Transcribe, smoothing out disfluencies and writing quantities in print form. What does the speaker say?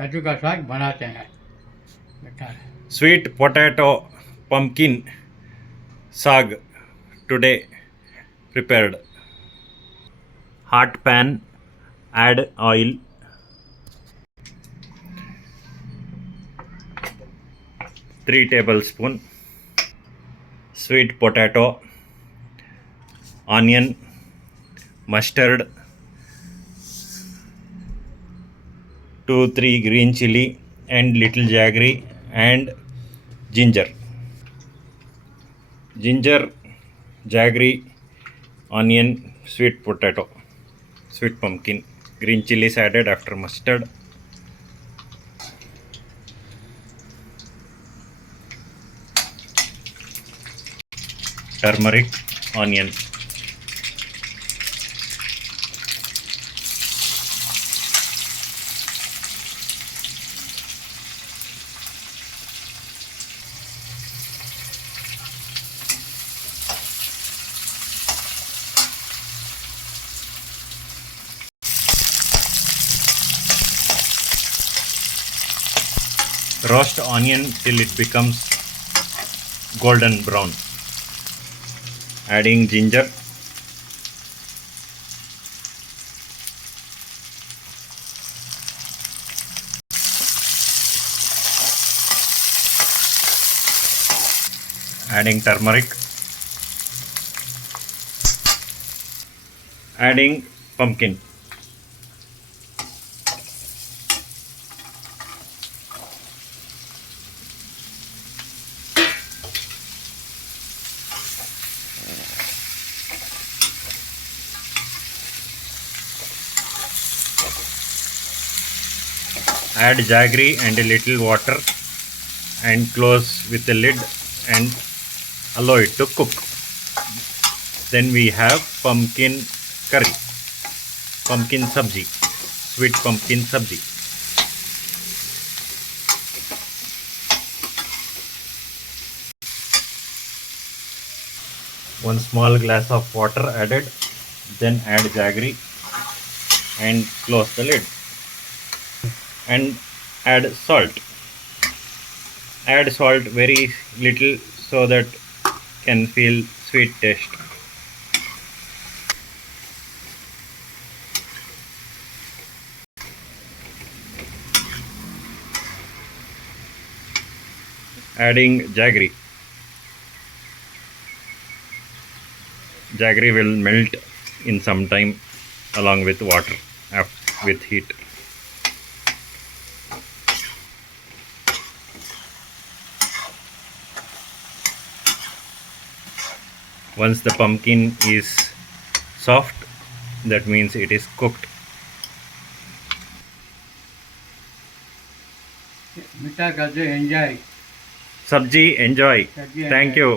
कद्दू का साग बनाते हैं बेटा। Sweet potato pumpkin saag today prepared. Hot pan, add oil, 3 tablespoon, sweet potato, onion, mustard, 2-3 green chili and little jaggery and ginger. Ginger, jaggery, onion, sweet potato, sweet pumpkin, green chilies added after mustard. Turmeric, onion. Roast onion till it becomes golden brown. Adding ginger, adding turmeric, adding pumpkin, add jaggery and a little water and close with the lid and allow it to cook. Then we have pumpkin curry, pumpkin sabji, sweet pumpkin sabji. One small glass of water added, then add jaggery and close the lid and add salt. Add salt very little so that can feel sweet taste. Adding jaggery. Jaggery will melt in some time along with water with heat. Once the pumpkin is soft, that means it is cooked. मीठा खाते enjoy Sabji, enjoy. सब्जी Thank you.